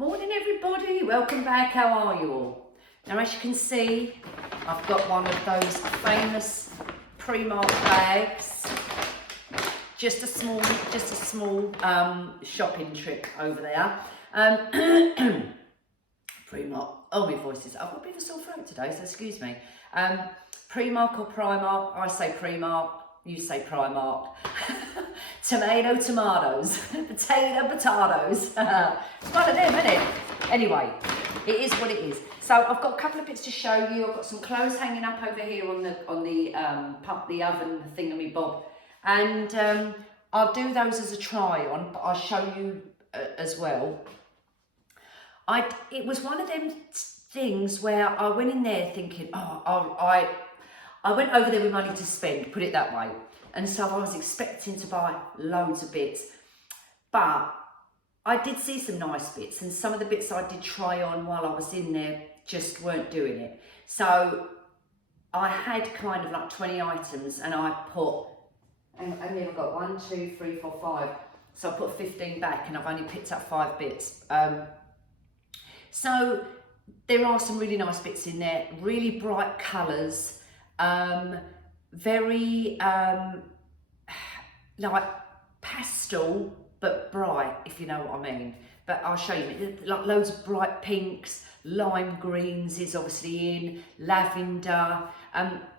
Morning everybody, welcome back. How are you all? Now as you can see, I've got one of those famous Primark bags. Just a small shopping trip over there. Primark, oh my voice is, I've got a bit of a sore throat today, so excuse me. Primark or Primark, I say Primark, you say Primark. Tomato, tomatoes, potato, potatoes. It's one of them, isn't it? Anyway, it is what it is. So I've got a couple of bits to show you. I've got some clothes hanging up over here on the oven thingamy-bob, and I'll do those as a try on, but I'll show you as well. It was one of them things where I went in there thinking, I went over there with money to spend, put it that way. And so I was expecting to buy loads of bits, but I did see some nice bits, and some of the bits I did try on while I was in there just weren't doing it. So I had kind of like 20 items, and I put, and I've got 1, 2, 3, 4, 5. So I put 15 back, and I've only picked up 5 bits. So there are some really nice bits in there, really bright colours. Very like pastel but bright, if you know what I mean. But I'll show you, like loads of bright pinks, lime greens is obviously in, lavender,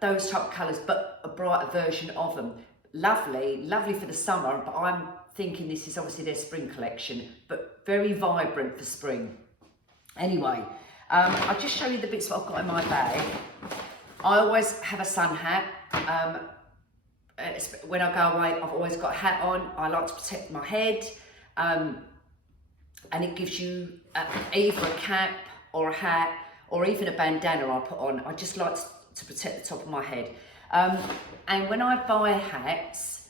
those type of colours, but a brighter version of them. Lovely for the summer, but I'm thinking this is obviously their spring collection, but very vibrant for spring. Anyway, I'll just show you the bits that I've got in my bag. I always have a sun hat. When I go away, I've always got a hat on. I like to protect my head, and it gives you either a cap or a hat or even a bandana I put on. I just like to protect the top of my head. And when I buy hats,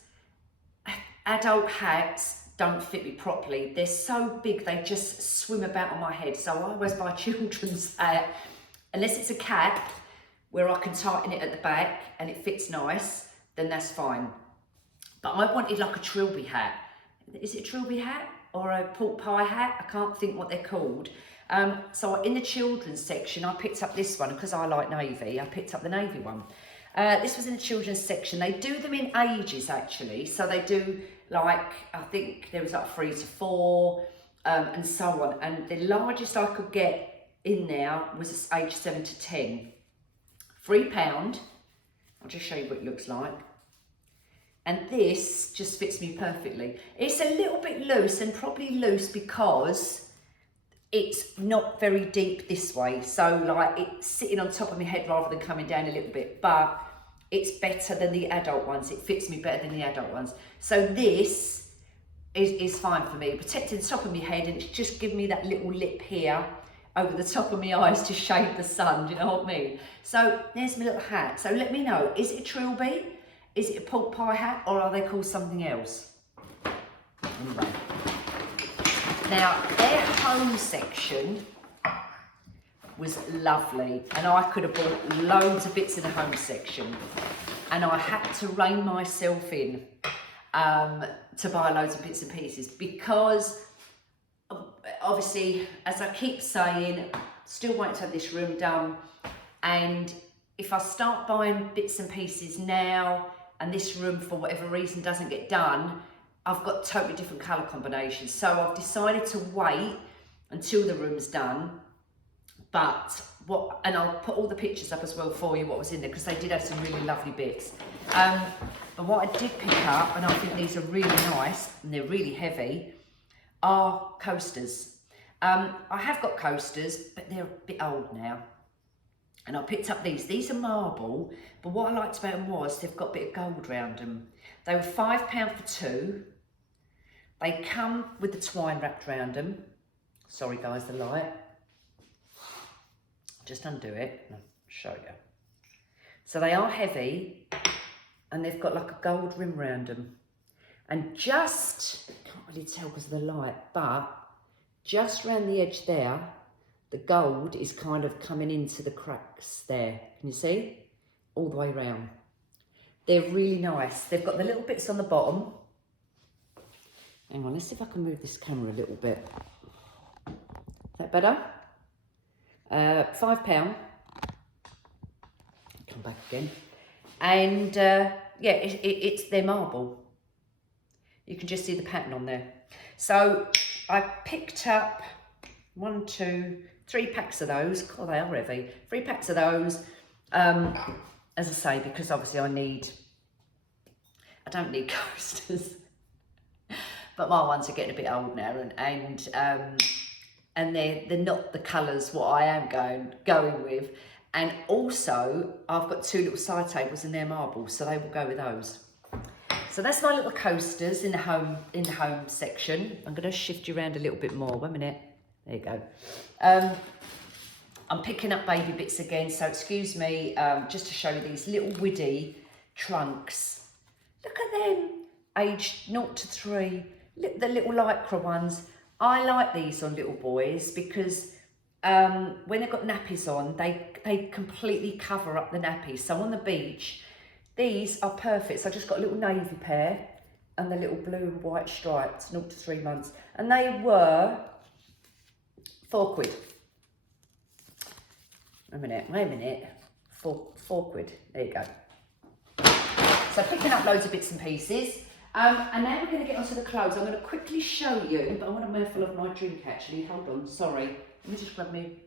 adult hats don't fit me properly. They're so big, they just swim about on my head. So I always buy children's hat, unless it's a cap where I can tighten it at the back and it fits nice, then that's fine. But I wanted like a trilby hat. Is it a trilby hat or a pork pie hat? I can't think what they're called. So in the children's section, I picked up this one because I like navy. I picked up the navy one. This was in the children's section. They do them in ages actually. So they do like, I think there was like 3 to 4 and so on. And the largest I could get in there was age 7 to 10. £3. I'll just show you what it looks like. And this just fits me perfectly. It's a little bit loose, and probably loose because it's not very deep this way. So like it's sitting on top of my head rather than coming down a little bit, but it's better than the adult ones. It fits me better than the adult ones. So this is fine for me, protecting the top of my head, and it's just giving me that little lip here over the top of my eyes to shade the sun, do you know what I mean? So there's my little hat. So let me know, is it a trilby? Is it a pork pie hat, or are they called something else? Anyway. Now, their home section was lovely, and I could have bought loads of bits in the home section, and I had to rein myself in to buy loads of bits and pieces, because obviously, as I keep saying, still waiting to have this room done, and if I start buying bits and pieces now and this room for whatever reason doesn't get done, I've got totally different colour combinations. So I've decided to wait until the room's done, and I'll put all the pictures up as well for you what was in there, because they did have some really lovely bits. But what I did pick up, and I think these are really nice and they're really heavy, are coasters. I have got coasters, but they're a bit old now. And I picked up these. These are marble, but what I liked about them was they've got a bit of gold around them. They were £5 for 2. They come with the twine wrapped around them. Sorry guys, the light. Just undo it and I'll show you. So they are heavy, and they've got like a gold rim around them. And just, can't really tell because of the light, but just around the edge there, the gold is kind of coming into the cracks there. Can you see? All the way around. They're really nice. They've got the little bits on the bottom. Hang on, let's see if I can move this camera a little bit. that better? £5. Come back again. And yeah, it's their marble. You can just see the pattern on there. So I picked up 1, 2, 3 packs of those. God, they are heavy. 3 packs of those. As I say, because obviously I don't need coasters. But my ones are getting a bit old now, and they're not the colours what I am going with. And also, I've got 2 little side tables and they're marble, so they will go with those. So that's my little coasters in the home section. I'm going to shift you around a little bit more. 1 minute. There you go. I'm picking up baby bits again, so excuse me, just to show you these little Widdy trunks. Look at them, aged 0 to 3. The little lycra ones. I like these on little boys because when they've got nappies on, they completely cover up the nappies. So on the beach, these are perfect. So I just got a little navy pair and the little blue and white stripes, 0 to 3 months. And they were £4. Wait a minute. 4 quid. There you go. So picking up loads of bits and pieces. And now we're going to get onto the clothes. I'm going to quickly show you, but I want a mouthful of my drink actually. Hold on, sorry. Let me just grab me.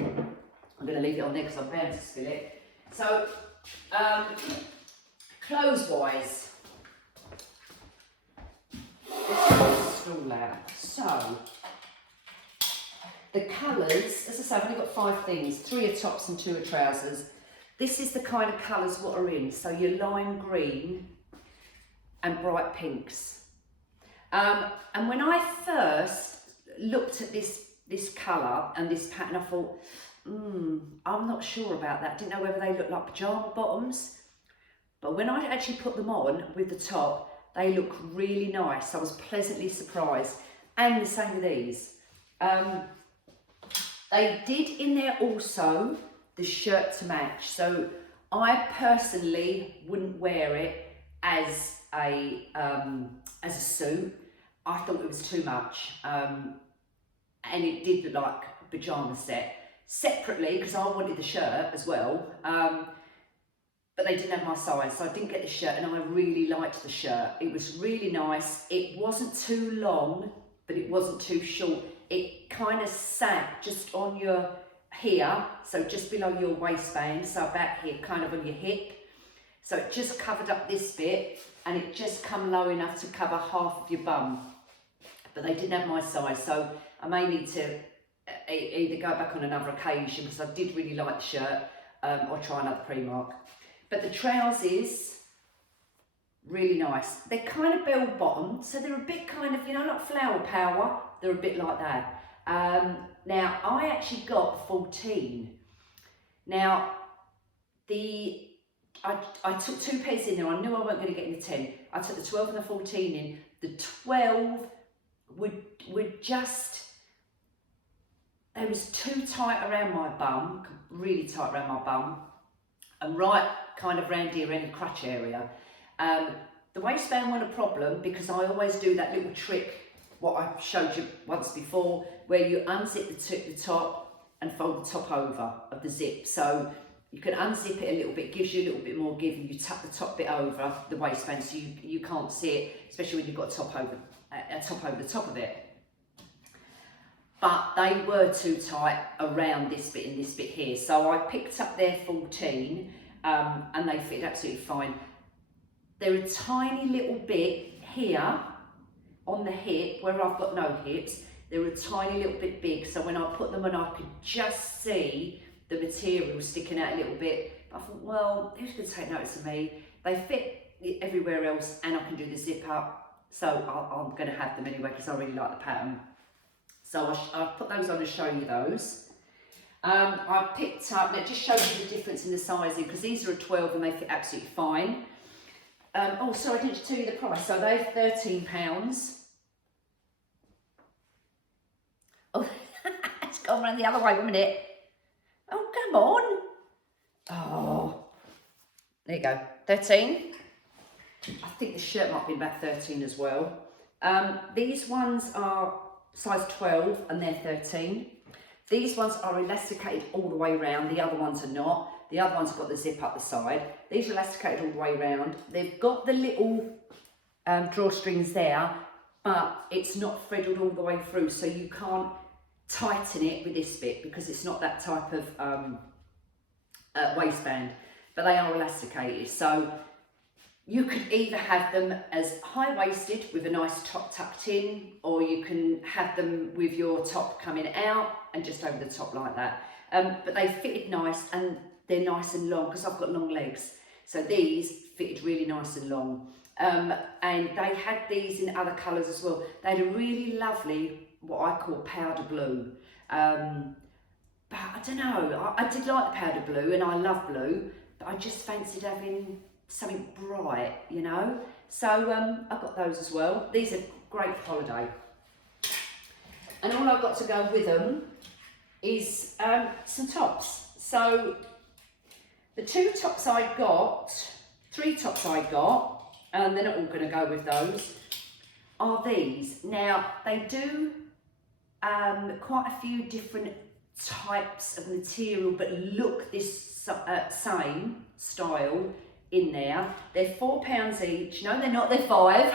I'm going to leave it on there because I'm bound to spill it. So, clothes-wise, let's get the stool out. So, the colours, as I say, I've only got 5 things. 3 are tops and 2 are trousers. This is the kind of colours what are in. So your lime green and bright pinks. And when I first looked at this colour and this pattern, I thought, I'm not sure about that. Didn't know whether they looked like pyjama bottoms. But when I actually put them on with the top, they look really nice. I was pleasantly surprised. And the same with these. They did in there also the shirt to match. So I personally wouldn't wear it as a suit. I thought it was too much. And it did look like a pyjama set. Separately, because I wanted the shirt as well, but they didn't have my size, so I didn't get the shirt, and I really liked the shirt. It was really nice. It wasn't too long, but it wasn't too short. It kind of sat just on your here, so just below your waistband, so back here, kind of on your hip. So it just covered up this bit, and it just come low enough to cover half of your bum. But they didn't have my size, so I may need to either go back on another occasion, because I did really like the shirt, or try another Primark. But the trousers, really nice. They're kind of bell bottom, so they're a bit kind of, like Flower Power. They're a bit like that. Now, I actually got 14. Now, I took 2 pairs in there. I knew I wasn't going to get in the 10. I took the 12 and the 14 in. The 12 would just, they was too tight around my bum, really tight around my bum, and right kind of round here in the crotch area. The waistband wasn't a problem, because I always do that little trick, what I showed you once before, where you unzip the top and fold the top over of the zip. So you can unzip it a little bit, gives you a little bit more give, and you tuck the top bit over the waistband so you can't see it, especially when you've got a top over the top of it. But they were too tight around this bit and this bit here. So I picked up their 14 and they fit absolutely fine. They're a tiny little bit here on the hip where I've got no hips. They're a tiny little bit big. So when I put them on, I could just see the material sticking out a little bit. But I thought, well, who's going to take notice of me? They fit everywhere else, and I can do the zip up. So I'm going to have them anyway, because I really like the pattern. So I'll put those on to show you those. I picked up, now it just shows you the difference in the sizing, because these are a 12 and they fit absolutely fine. Oh, sorry, I didn't tell you the price. So they're £13. Oh, it's gone around the other way, 1 minute. Oh, come on. Oh, there you go, 13. I think the shirt might be about 13 as well. These ones are size 12 and they're 13. These ones are elasticated all the way around, the other ones are not. The other ones have got the zip up the side. These are elasticated all the way around. They've got the little drawstrings there, but it's not threaded all the way through, so you can't tighten it with this bit because it's not that type of waistband, but they are elasticated. So you could either have them as high-waisted with a nice top tucked in, or you can have them with your top coming out and just over the top like that. But they fitted nice and they're nice and long because I've got long legs. So these fitted really nice and long. And they had these in other colours as well. They had a really lovely, what I call powder blue. But I don't know, I did like the powder blue and I love blue, but I just fancied having something bright, you know. So I got those as well. These are great for holiday. And all I've got to go with them is some tops. So the three tops I got, and they're not all going to go with those, are these. Now, they do quite a few different types of material, but look this same style in there. They're £4 each. No, they're not, they're 5.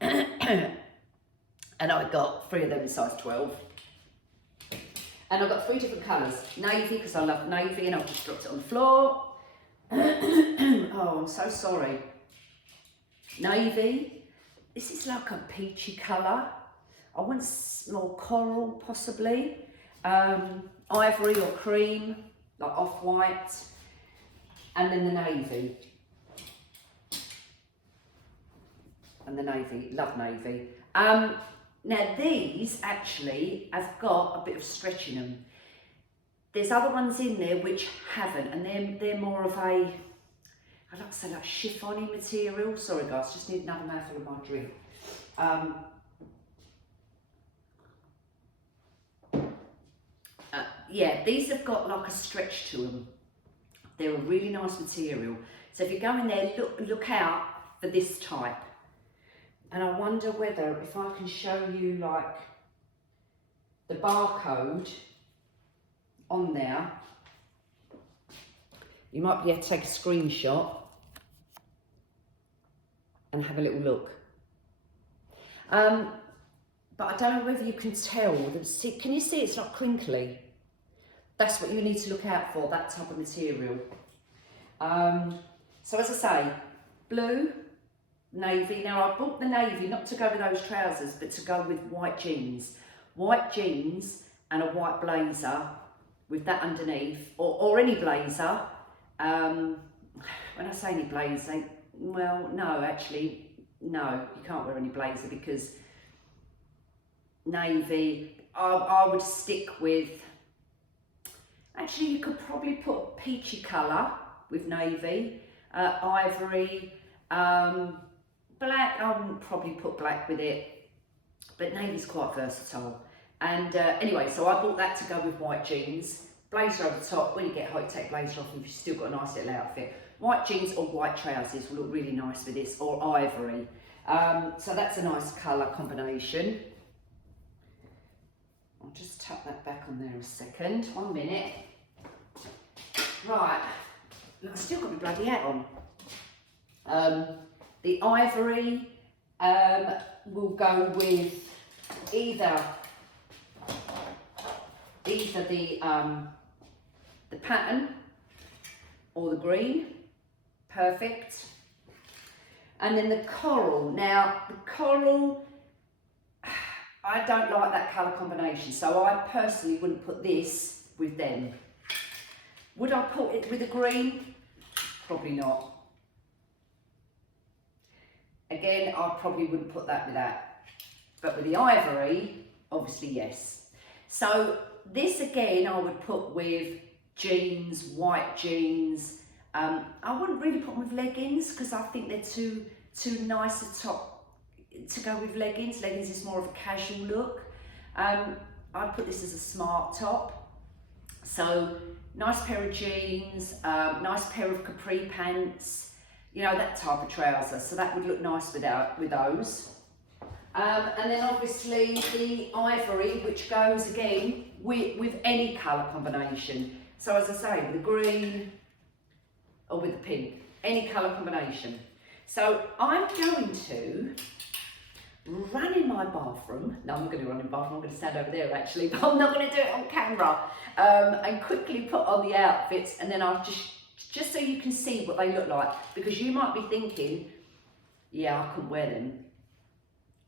And I got 3 of them in size 12. And I've got 3 different colours. Navy, because I love navy, and I've just dropped it on the floor. Oh, I'm so sorry. Navy. This is like a peachy colour. I want more coral, possibly. Ivory or cream, like off-white. And then the navy. And the navy, love navy. Now these actually have got a bit of stretch in them. There's other ones in there which haven't, and they're more of a, I'd like to say like chiffon material. Sorry guys, just need another mouthful of my drink. Yeah, these have got like a stretch to them. They're a really nice material. So if you go in there, look out for this type. And I wonder whether, if I can show you like the barcode on there, you might be able to take a screenshot and have a little look. But I don't know whether you can tell. Can you see it's like crinkly? That's what you need to look out for, that type of material. So as I say, blue, navy. Now I bought the navy not to go with those trousers, but to go with white jeans. White jeans and a white blazer with that underneath, or any blazer. When I say any blazer, well, no, actually, no, you can't wear any blazer because navy, I would stick with, actually you could probably put peachy colour with navy, ivory, black, I wouldn't probably put black with it, but navy's quite versatile. And anyway, so I bought that to go with white jeans, blazer over the top. When you get hot, take blazer off and you've still got a nice little outfit. White jeans or white trousers will look really nice with this, or ivory. So that's a nice colour combination. I'll just tuck that back on there a second, 1 minute. Right, look, I've still got my bloody hat on. The ivory will go with either the pattern or the green, perfect. And then the coral. Now the coral, I don't like that colour combination, so I personally wouldn't put this with them. Would I put it with the green? Probably not. Again, I probably wouldn't put that with that. But with the ivory, obviously yes. So this again, I would put with jeans, white jeans. I wouldn't really put them with leggings because I think they're too nice a top to go with leggings. Leggings is more of a casual look. I'd put this as a smart top. So nice pair of jeans, nice pair of Capri Pants, you know, that type of trouser. So that would look nice with those. And then obviously the ivory, which goes again with any colour combination. So as I say, with the green or with the pink, any colour combination. So I'm going to run in my bathroom. No, I'm not going to run in the bathroom, I'm going to stand over there actually, but I'm not going to do it on camera. And quickly put on the outfits, and then I'll just so you can see what they look like, because you might be thinking, yeah, I couldn't wear them.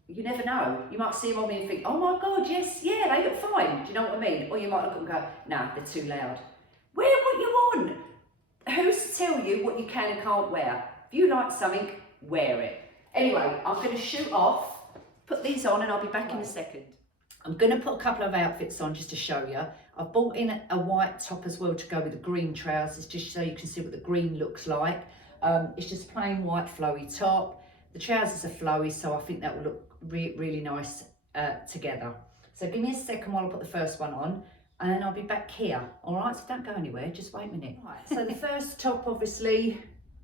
You never know. You might see them on me and think, oh my God, yes, yeah, they look fine. Do you know what I mean? Or you might look at them and go, nah, they're too loud. Wear what you want. Who's to tell you what you can and can't wear? If you like something, wear it. Anyway, I'm going to shoot off, put these on, and I'll be back in a second. I'm going to put a couple of outfits on just to show you. I've bought in a white top as well to go with the green trousers, just so you can see what the green looks like. It's just plain white flowy top. The trousers are flowy, so I think that will look really nice together. So give me a second while I put the first one on, and then I'll be back here. All right, so don't go anywhere, just wait a minute. Right, so the first top obviously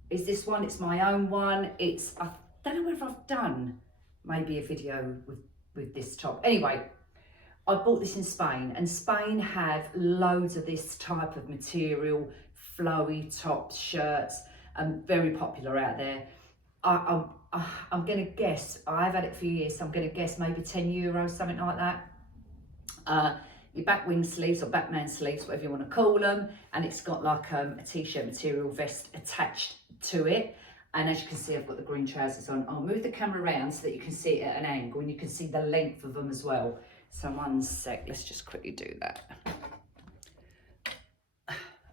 is this one. It's my own one. I don't know whether I've done maybe a video with this top. Anyway, I bought this in Spain, and Spain have loads of this type of material, flowy tops, shirts, very popular out there. I'm going to guess, I've had it for years, so I'm going to guess maybe €10, something like that. Your back wing sleeves or backman sleeves, whatever you want to call them, and it's got like a t-shirt material vest attached to it. And as you can see, I've got the green trousers on. I'll move the camera around so that you can see it at an angle, and you can see the length of them as well. So one sec, let's just quickly do that.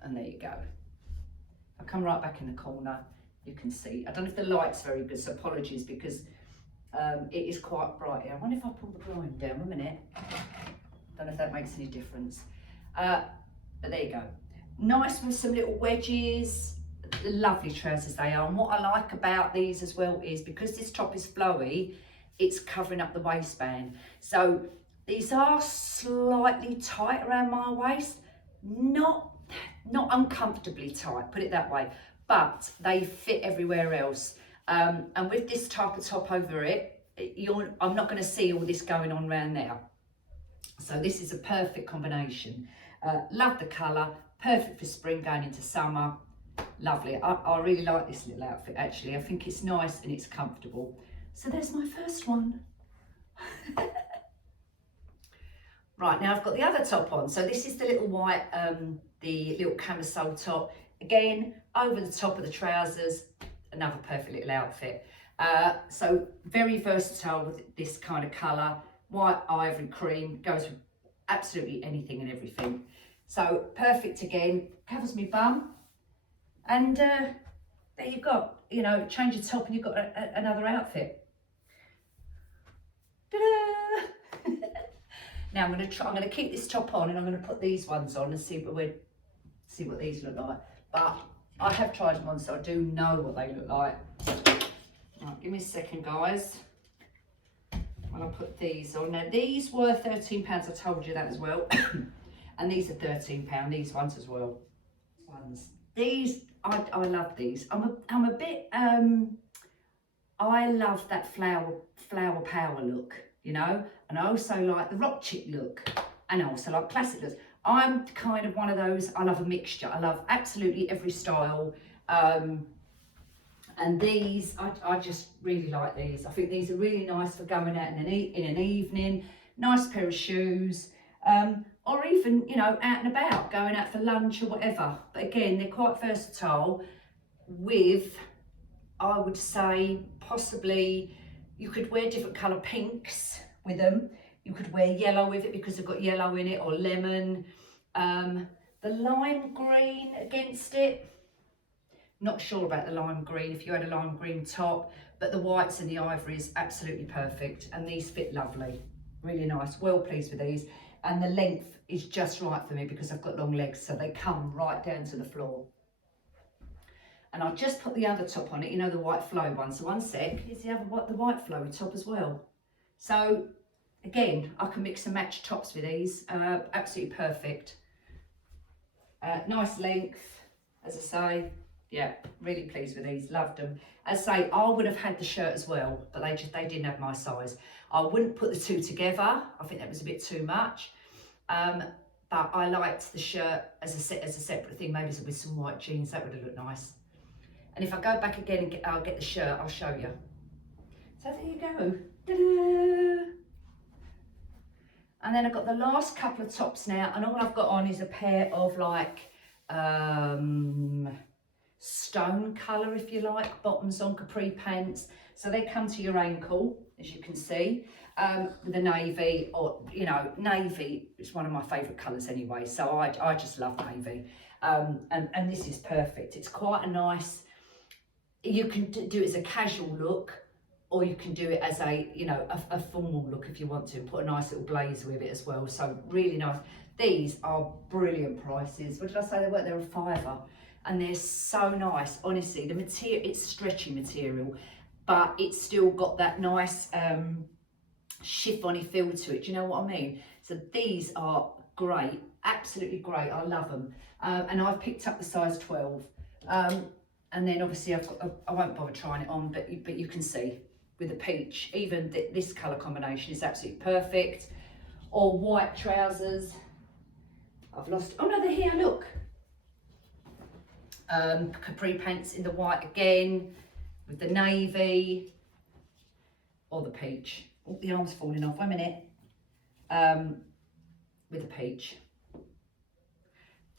And there you go. I'll come right back in the corner. You can see, I don't know if the light's very good, so apologies, because it is quite bright here. I wonder if I pull the blind down a minute. Don't know if that makes any difference. But there you go. Nice with some little wedges. Lovely trousers they are. And what I like about these as well is, because this top is flowy, it's covering up the waistband. So these are slightly tight around my waist, not uncomfortably tight, put it that way, but they fit everywhere else. And with this type of top over it, I'm not going to see all this going on around there. So this is a perfect combination. Love the colour, perfect for spring going into summer. Lovely. I really like this little outfit actually. I think it's nice and it's comfortable. So there's my first one. Right, now I've got the other top on. So this is the little white, the little camisole top. Again, over the top of the trousers, another perfect little outfit. So very versatile with this kind of colour. White, ivory, cream, goes with absolutely anything and everything. So perfect again, covers me bum. And there you've got, you know, change your top and you've got another outfit. Ta-da! Now I'm going to keep this top on, and I'm going to put these ones on and see what these look like. But I have tried them on, so I do know what they look like. Right, give me a second, guys. When I put these on. Now these were £13, I told you that as well. And these are £13, these ones as well. These, I love these. I'm a bit, I love that flower power look, you know, and I also like the rock chick look, and I also like classic looks. I'm kind of one of those, I love a mixture. I love absolutely every style. And these, I just really like these. I think these are really nice for going out in an evening, nice pair of shoes, or even, you know, out and about, going out for lunch or whatever. But again, they're quite versatile with, I would say, possibly, you could wear different colour pinks with them. You could wear yellow with it because they've got yellow in it, or lemon. The lime green against it. Not sure about the lime green, if you had a lime green top, but the whites and the ivory is absolutely perfect, and these fit lovely. Really nice, well pleased with these. And the length is just right for me because I've got long legs, so they come right down to the floor. And I'll just put the other top on it, you know, the white flow one. So one sec, here's the white flowy top as well. So again, I can mix and match tops with these, absolutely perfect. Nice length, as I say, Yeah, really pleased with these, loved them. As I say, I would have had the shirt as well, but they didn't have my size. I wouldn't put the two together. I think that was a bit too much. But I liked the shirt as a separate thing, maybe with some white jeans, that would have looked nice. And if I go back again and I'll get the shirt, I'll show you. So there you go. Ta-da! And then I've got the last couple of tops now, and all I've got on is a pair of like stone colour, if you like, bottoms on, Capri Pants. So they come to your ankle, as you can see, with a navy, or you know, navy is one of my favourite colours anyway, so I just love navy. And this is perfect. It's quite a nice, you can do it as a casual look, or you can do it as a, you know, a formal look if you want to, and put a nice little blazer with it as well. So really nice. These are brilliant prices. What did I say they were? They're a £5, and they're so nice. Honestly, the material, it's stretchy material, but it's still got that nice chiffon-y feel to it. Do you know what I mean? So these are great, absolutely great. I love them, and I've picked up the size 12. And then obviously I won't bother trying it on, but you can see with the peach, even this colour combination is absolutely perfect. Or white trousers. I've lost, oh no, they're here, look. Capri Pants in the white again, with the navy, or the peach. Oh, the arm's falling off, wait a minute. With the peach.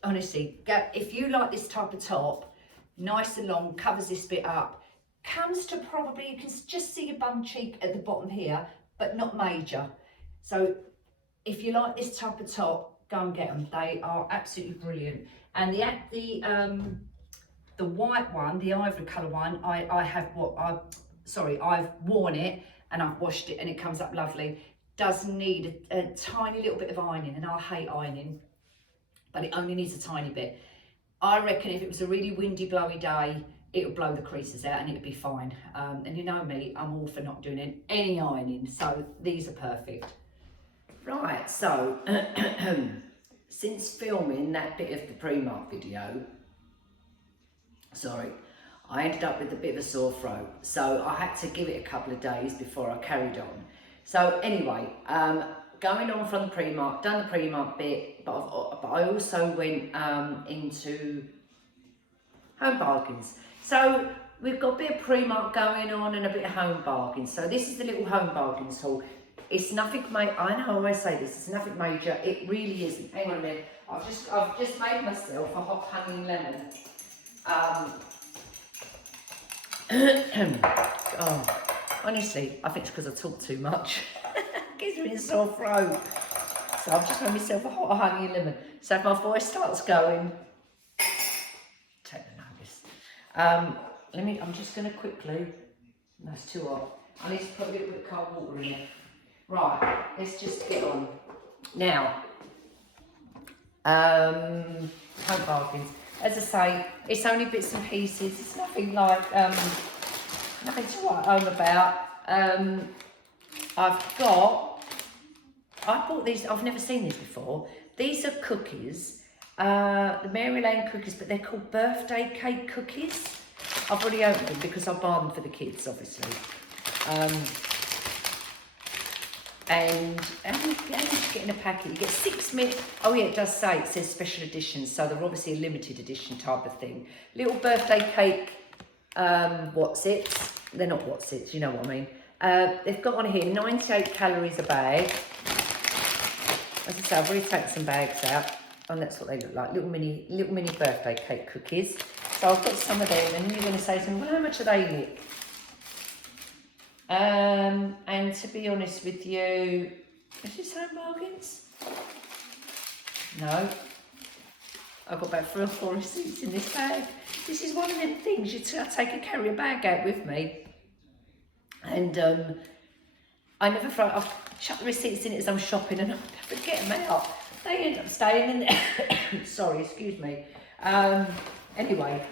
Honestly, if you like this type of top, nice and long, covers this bit up, comes to probably, you can just see your bum cheek at the bottom here, but not major. So if you like this type of top, go and get them. They are absolutely brilliant. And the white one, the ivory colour one, I've worn it and I've washed it and it comes up lovely. Does need a tiny little bit of ironing, and I hate ironing, but it only needs a tiny bit. I reckon if it was a really windy, blowy day, it would blow the creases out and it'd be fine. And you know me, I'm all for not doing any ironing, so these are perfect. Right, so since filming that bit of the Primark video, sorry, I ended up with a bit of a sore throat, so I had to give it a couple of days before I carried on. So anyway, going on from the Primark, done the Primark bit, but I also went into Home Bargains. So we've got a bit of Primark going on and a bit of Home Bargains. So this is the little Home Bargains haul. It's nothing major. I know I always say this, it's nothing major. It really isn't. Hang on a minute. I've just made myself a hot honey and lemon. Oh, honestly, I think it's because I talk too much. Gives me a sore throat. So I've just made myself a hot honey and lemon. So if my voice starts going, take the notice. I'm just going to quickly, that's too hot. I need to put a little bit of cold water in it. Right, let's just get on. Now, Home Bargains. As I say, it's only bits and pieces. It's nothing like, nothing to write home about. I bought these, I've never seen these before. These are cookies, the Mary Lane cookies, but they're called birthday cake cookies. I've already opened them because I buy them for the kids, obviously. And how did you get in a packet? You get 6 minutes. Oh yeah, it does say, it says special editions, so they're obviously a limited edition type of thing. Little birthday cake, what's-its. They're not what's-its, you know what I mean. They've got on here 98 calories a bag. As I say, I've already taken some bags out, and that's what they look like, little mini birthday cake cookies. So I've got some of them, and you're going to say to me, well, how much are they, Nick? And to be honest with you, is this Home Bargains? No. I've got about 3 or 4 receipts in this bag. This is one of them things, I carry a bag out with me. And I never throw, I've chucked the receipts in it as I'm shopping and I never get them out. They end up staying in there. Sorry, excuse me. Anyway,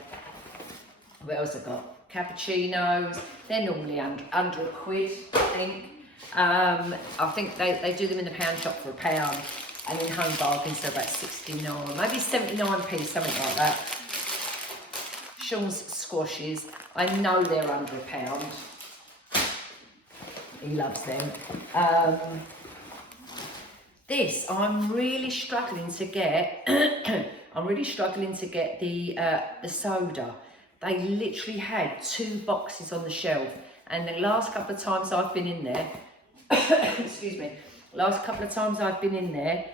what else I got? Cappuccinos, they're normally under £1, I think they do them in the pound shop for £1, and in Home Bargains they're about 69, maybe 79p, something like that. Sean's squashes. I know they're under £1. He loves them. This, I'm really struggling to get. I'm really struggling to get the soda. They literally had 2 boxes on the shelf, and the last couple of times I've been in there, excuse me, last couple of times I've been in there,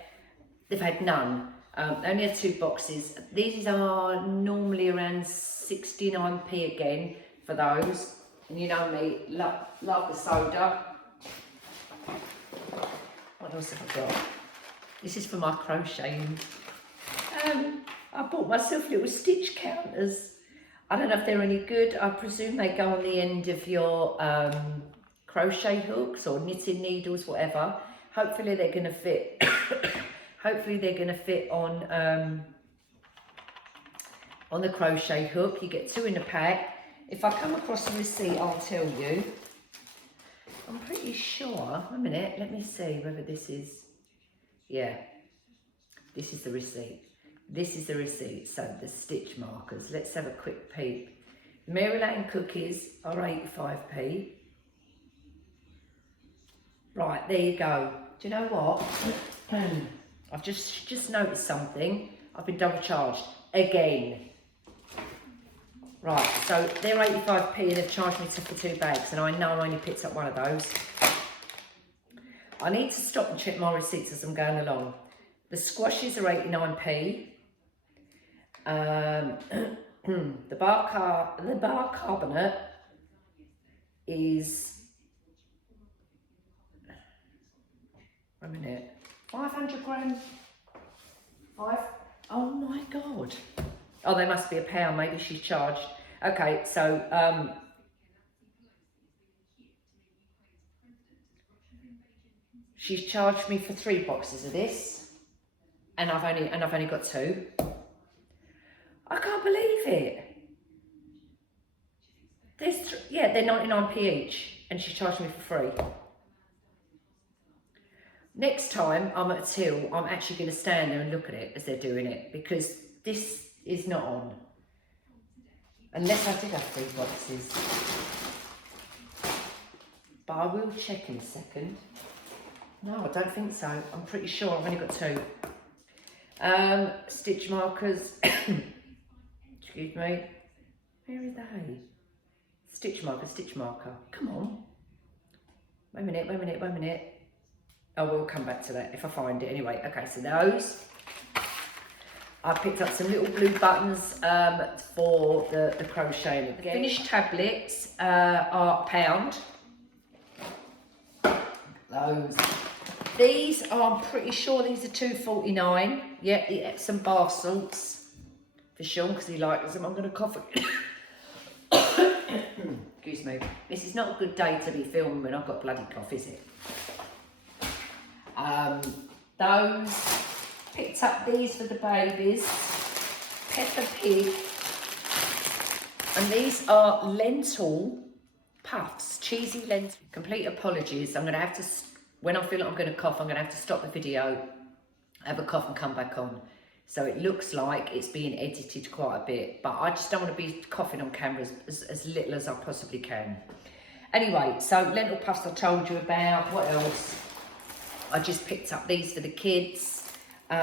they've had none. They only had 2 boxes. These are normally around 69p again for those. And you know me, love the soda. What else have I got? This is for my crocheting. I bought myself little stitch counters. I don't know if they're any good. I presume they go on the end of your crochet hooks or knitting needles, whatever. Hopefully they're going to fit. Hopefully they're going to fit on the crochet hook. You get 2 in a pack. If I come across the receipt, I'll tell you. I'm pretty sure. A minute, let me see whether this is. Yeah, this is the receipt. This is the receipt. So the stitch markers. Let's have a quick peek. Maryland cookies are 85p. Right, there you go. Do you know what? I've just noticed something. I've been double charged again. Right, so they're 85p and they've charged me for 2 bags, and I know I only picked up one of those. I need to stop and check my receipts as I'm going along. The squashes are 89p. The bicarbonate is, wait a minute, 500 grams. Oh my God. Oh, they must be £1. Maybe she's charged. Okay, so she's charged me for 3 boxes of this, and I've only got 2. I can't believe it. Yeah, they're 99p each, and she charged me for 3. Next time I'm at a till, I'm actually going to stand there and look at it as they're doing it, because this is not on. Unless I did have 3 boxes. But I will check in a second. No, I don't think so. I'm pretty sure I've only got 2. Stitch markers. Excuse me. Where are they? Stitch marker. Come on. Wait a minute. Oh, we'll come back to that if I find it anyway. Okay, so those. I picked up some little blue buttons for the crocheting. The finished tablets are £1. Those. These are, I'm pretty sure these are £2.49. Yeah, the Epsom bath salts for Sean because he likes them. I'm going to cough. Excuse me. This is not a good day to be filming when I've got bloody cough, is it? Those. Picked up these for the babies. Peppa Pig. And these are Lentil Puffs. Cheesy lentil. Complete apologies. I'm going to have to, when I feel like I'm going to cough, I'm going to have to stop the video, have a cough and come back on. So it looks like it's being edited quite a bit, but I just don't want to be coughing on camera as little as I possibly can. Anyway, so Lentil Puffs I told you about. What else? I just picked up these for the kids. I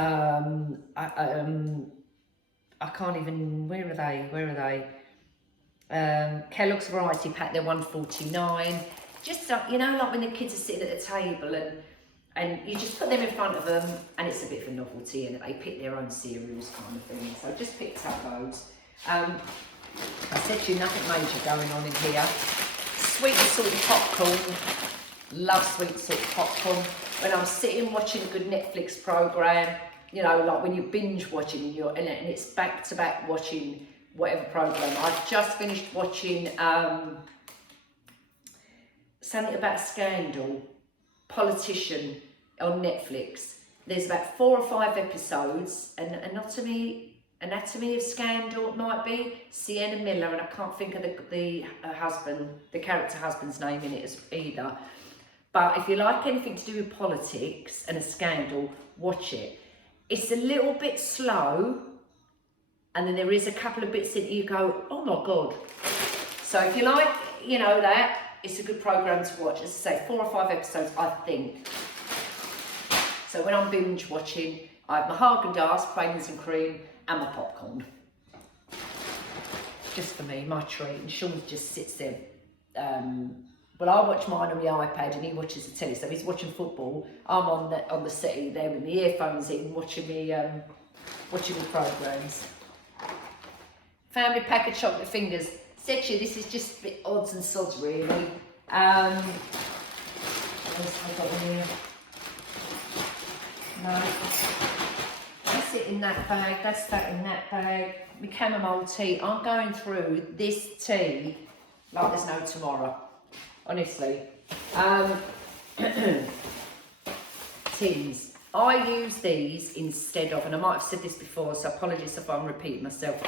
can't even, where are they? Kellogg's Variety Pack, they're £1.49. Just, you know, like when the kids are sitting at the table and you just put them in front of them and it's a bit of a novelty and they pick their own cereals kind of thing. So I just picked up those. I said to you, nothing major going on in here. Sweet and salty popcorn. Love sweet and salty popcorn. When I'm sitting watching a good Netflix program, you know, like when you binge watching and it's back to back watching whatever program. I've just finished watching something about a scandal, politician on Netflix. There's about 4 or 5 episodes, and Anatomy of Scandal it might be. Sienna Miller, and I can't think of the character husband's name in it either. But if you like anything to do with politics and a scandal, watch it. It's a little bit slow, and then there is a couple of bits in it you go, oh my God. So if you like, you know, that, it's a good program to watch. As I say, 4 or 5 episodes, I think. So when I'm binge watching, I have my Haagen-Dazs, plains and cream, and my popcorn. Just for me, my treat. And Sean just sits there. Well, I watch mine on the iPad and he watches the telly. So he's watching football. I'm on the settee there with my earphones in, watching me programs. Family pack of chocolate fingers. Said to you, this is just a bit odds and sods really. What else have I got in here? No. That's it in that bag. That's that in that bag. My chamomile tea. I'm going through this tea like there's no tomorrow. Honestly. Tins. I use these instead of, and I might have said this before, so apologies if I'm repeating myself.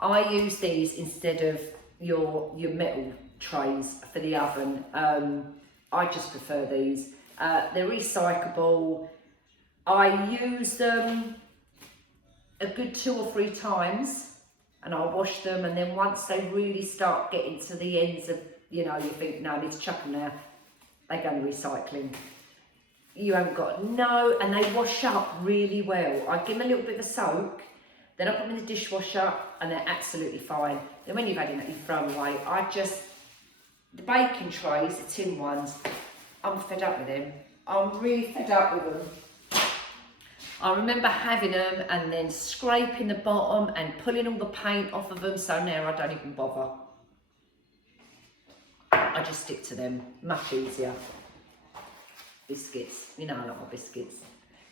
I use these instead of your metal trays for the oven. I just prefer these. They're recyclable. I use them a good 2 or 3 times and I'll wash them, and then once they really start getting to the ends of, you know, you think, no, I need to chuck them now, they go to recycling. You haven't got, no, and they wash up really well. I give them a little bit of a soak, then I put them in the dishwasher and they're absolutely fine. Then when you've had enough, you throw them away. The baking trays, the tin ones, I'm fed up with them. I'm really fed up with them. I remember having them and then scraping the bottom and pulling all the paint off of them, so now I don't even bother. I just stick to them, much easier. Biscuits, you know I like my biscuits.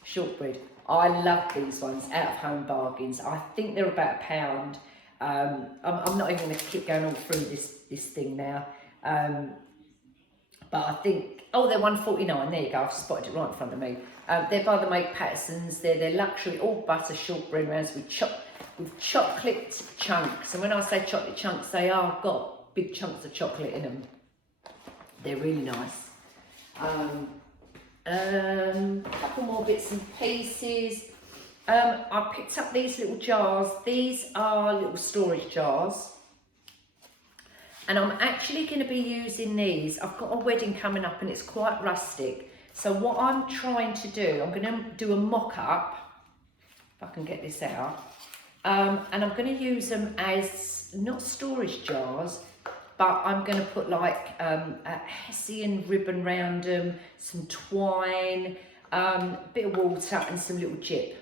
Shortbread, I love these ones, out of home bargains. I think they're about £1. I'm not even going to keep going all through this thing now. But I think, oh, they're £1.49. There you go. I've spotted it right in front of me. They're by the make Pattersons. They're luxury all butter shortbread rounds with chocolate chunks. And when I say chocolate chunks, they are got big chunks of chocolate in them. They're really nice. A couple more bits and pieces. I picked up these little jars. These are little storage jars. And I'm actually going to be using these. I've got a wedding coming up and it's quite rustic. So what I'm trying to do, I'm going to do a mock-up, if I can get this out. And I'm going to use them as, not storage jars, but I'm going to put like a hessian ribbon round them, some twine, a bit of water and some little jip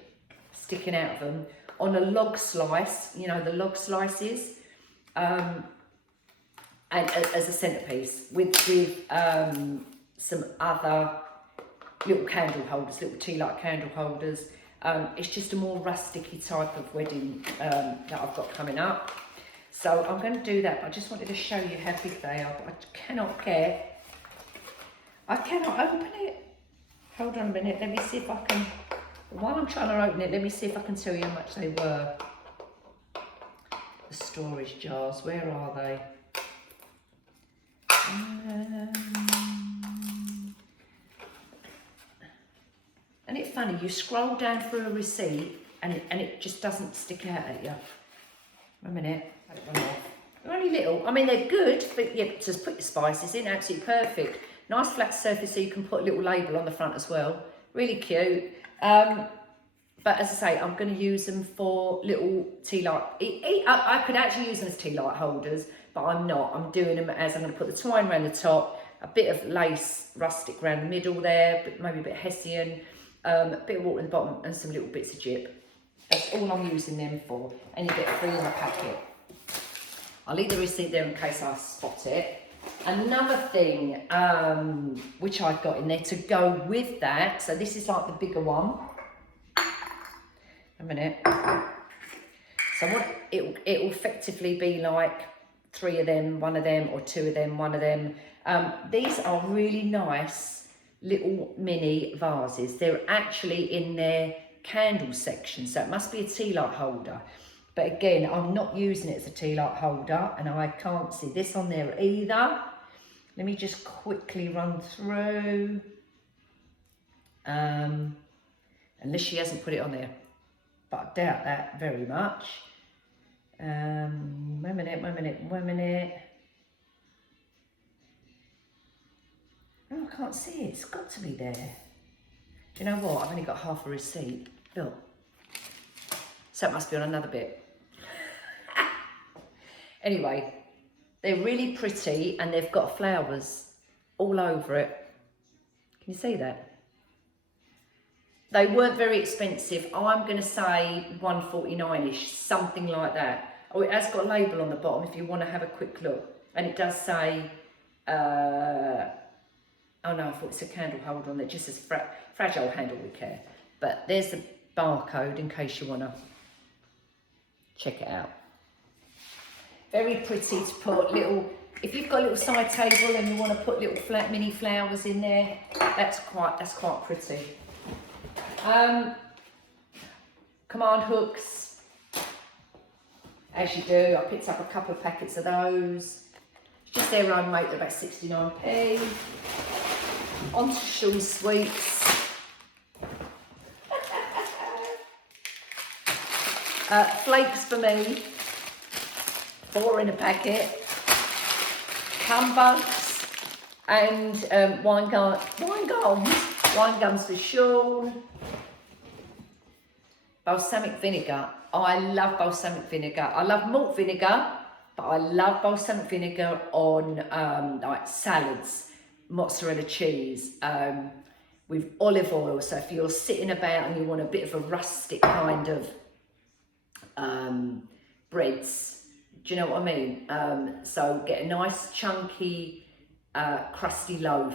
sticking out of them on a log slice, you know, the log slices. And as a centerpiece with some other little candle holders, little tea light candle holders. It's just a more rusticy type of wedding that I've got coming up. So I'm going to do that, but I just wanted to show you how big they are, but I cannot open it. Hold on a minute, let me see if I can, while I'm trying to open it, let me see if I can tell you how much they were. The storage jars, where are they? And it's funny, you scroll down through a receipt and it just doesn't stick out at you. A minute, let it run off. They're only little, I mean they're good, but yeah, just put your spices in, absolutely perfect. Nice flat surface so you can put a little label on the front as well. Really cute. But as I say, I'm going to use them for little tea light. I could actually use them as tea light holders, but I'm not. I'm doing them as, I'm going to put the twine around the top, a bit of lace rustic around the middle there, but maybe a bit of hessian, a bit of water in the bottom and some little bits of jip. That's all I'm using them for, and you get 3 in the packet. I'll leave the receipt there in case I spot it. Another thing which I've got in there to go with that, so this is like the bigger one. A minute. So what it will effectively be like 3 of them, 1 of them, or 2 of them, 1 of them. These are really nice little mini vases. They're actually in their candle section, so it must be a tea light holder. But again, I'm not using it as a tea light holder, and I can't see this on there either. Let me just quickly run through. Unless she hasn't put it on there. But I doubt that very much. One minute. Oh, I can't see it. It's got to be there. Do you know what? I've only got half a receipt. Look. So it must be on another bit. Anyway, they're really pretty and they've got flowers all over it. Can you see that? They weren't very expensive. I'm going to say $1.49-ish, something like that. Oh, it has got a label on the bottom if you want to have a quick look. And it does say, oh no, I thought it's a candle holder on there. It just says fragile handle with care. But there's the barcode in case you want to check it out. Very pretty to put little, if you've got a little side table and you want to put little mini flowers in there, that's quite pretty. Command hooks, as you do. I picked up a couple of packets of those. Just their own weight, they're about 69p. On to Sean Sweets. Flakes for me, 4 in a packet. Humbugs and wine gums for Sean. Balsamic vinegar. I love balsamic vinegar. I love malt vinegar, but I love balsamic vinegar on like salads, mozzarella cheese, with olive oil. So if you're sitting about and you want a bit of a rustic kind of breads, do you know what I mean? So get a nice chunky, crusty loaf.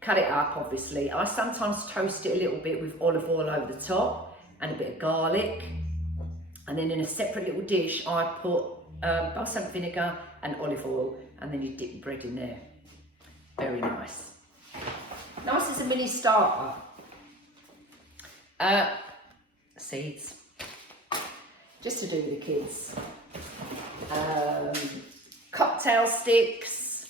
Cut it up, obviously. I sometimes toast it a little bit with olive oil over the top and a bit of garlic. And then in a separate little dish, I put balsamic vinegar and olive oil, and then you dip the bread in there. Very nice. Nice as a mini starter. Seeds. Just to do with the kids. Cocktail sticks.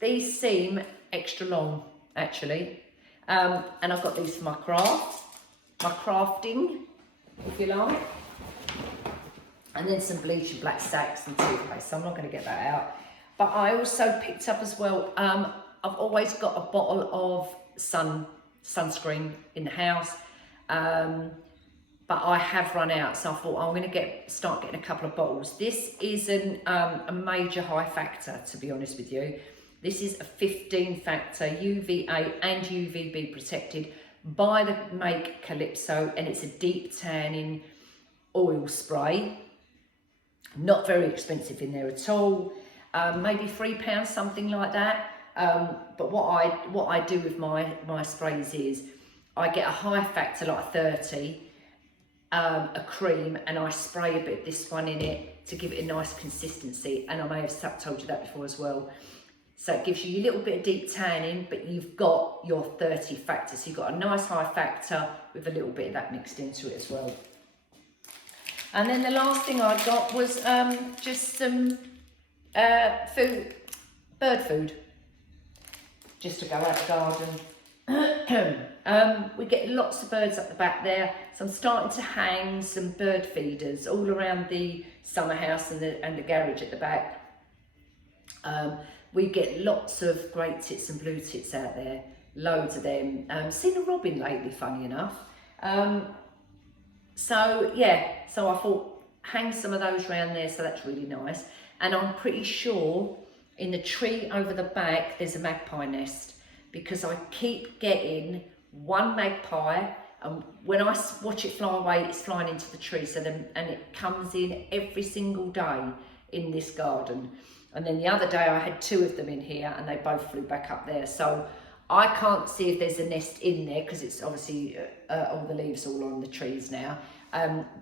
These seem extra long, actually. And I've got these for my crafting, if you like. And then some bleach and black sacks and toothpaste, so I'm not going to get that out. But I also picked up as well, I've always got a bottle of sunscreen in the house, but I have run out, so I thought I'm going to start getting a couple of bottles. This isn't a major high factor, to be honest with you. This is a 15 factor UVA and UVB protected by the make Calypso, and it's a deep tanning oil spray. Not very expensive in there at all. Maybe £3, something like that. But what I do with my sprays is I get a high factor, like 30, a cream, and I spray a bit of this one in it to give it a nice consistency. And I may have told you that before as well. So it gives you a little bit of deep tanning, but you've got your 30 factor. So you've got a nice high factor with a little bit of that mixed into it as well. And then the last thing I got was just some bird food, just to go out the garden. We get lots of birds up the back there, so I'm starting to hang some bird feeders all around the summer house and the garage at the back. We get lots of great tits and blue tits out there, loads of them. Seen a robin lately, funny enough. So yeah, so I thought hang some of those around there, so that's really nice. And I'm pretty sure in the tree over the back there's a magpie nest, because I keep getting one magpie, and when I watch it fly away, it's flying into the tree. And it comes in every single day in this garden. And then the other day I had 2 of them in here, and they both flew back up there. So I can't see if there's a nest in there, because it's obviously all the leaves all on the trees now.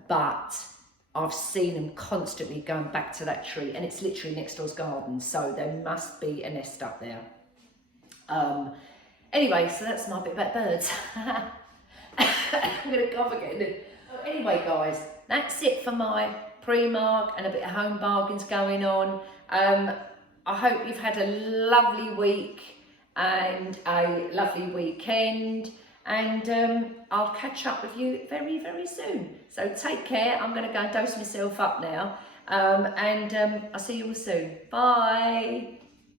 But I've seen them constantly going back to that tree, and it's literally next door's garden. So there must be a nest up there. Anyway, so that's my bit about birds. I'm going to cough again. Anyway, guys, that's it for my Primark and a bit of home bargains going on. I hope you've had a lovely week and a lovely weekend, and I'll catch up with you very, very soon. So take care. I'm going to go and dose myself up now, and I'll see you all soon. Bye.